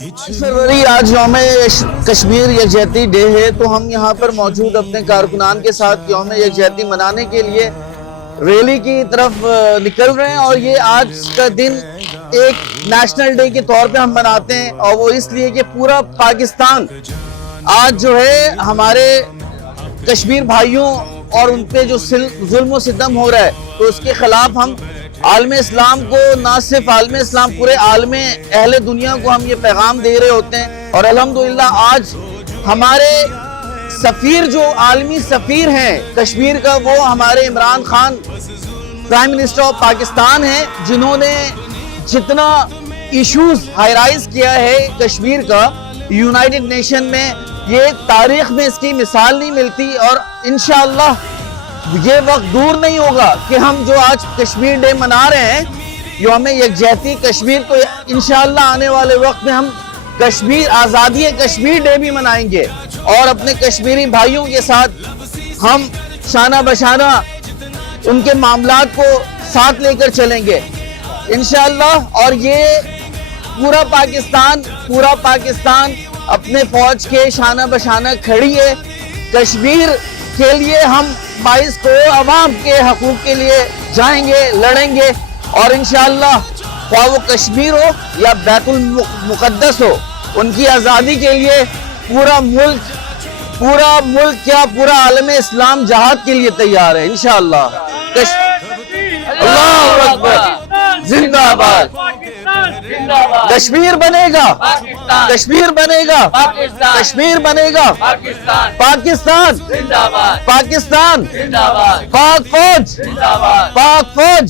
फरवरी आज यौम कश्मीर यकजहती डे है, तो हम यहाँ पर मौजूद अपने कारकुनान के साथ यौम यकजहती मनाने के लिए रैली की तरफ निकल रहे हैं। और ये आज का दिन एक नेशनल डे के तौर पे हम मनाते हैं, और वो इसलिए कि पूरा पाकिस्तान आज जो है हमारे कश्मीर भाइयों और उन पे जो जुल्म और सितम हो रहा है, तो उसके खिलाफ हम आलम इस्लाम को, ना सिर्फ आलम इस्लाम, पूरे आलम अहले दुनिया को हम ये पैगाम दे रहे होते हैं। और अल्हम्दुलिल्लाह आज हमारे सफ़ीर जो आलमी सफ़ीर हैं कश्मीर का, वो हमारे Imran Khan prime minister of Pakistan हैं, जिन्होंने जितना इश्यूज हाईराइज किया है कश्मीर का यूनाइटेड नेशन में, ये तारीख में इसकी मिसाल नहीं मिलती। और इंशाअल्लाह ये वक्त दूर नहीं होगा कि हम जो आज कश्मीर डे मना रहे हैं, यौम यकजहती कश्मीर, को इंशाअल्लाह आने वाले वक्त में हम कश्मीर आज़ादी कश्मीर डे भी मनाएंगे, और अपने कश्मीरी भाइयों के साथ हम शाना बशाना उनके मामलात को साथ लेकर चलेंगे इंशाअल्लाह। और ये पूरा पाकिस्तान अपने फौज के शाना बशाना खड़ी है। कश्मीर के लिए हम 22 को अवाम के हकूक के लिए जाएंगे, लड़ेंगे, और इंशाअल्लाह ख्वाह वो कश्मीर हो या बैतुल मुक़द्दस हो, उनकी आज़ादी के लिए पूरा मुल्क क्या पूरा आलम इस्लाम जहाद के लिए तैयार है इंशाअल्लाह। अल्लाहु अकबर, जिंदाबाद, कश्मीर बनेगा, कश्मीर बनेगा, कश्मीर बनेगा, पाकिस्तान, पाकिस्तान, पाक फौज, पाक फौज।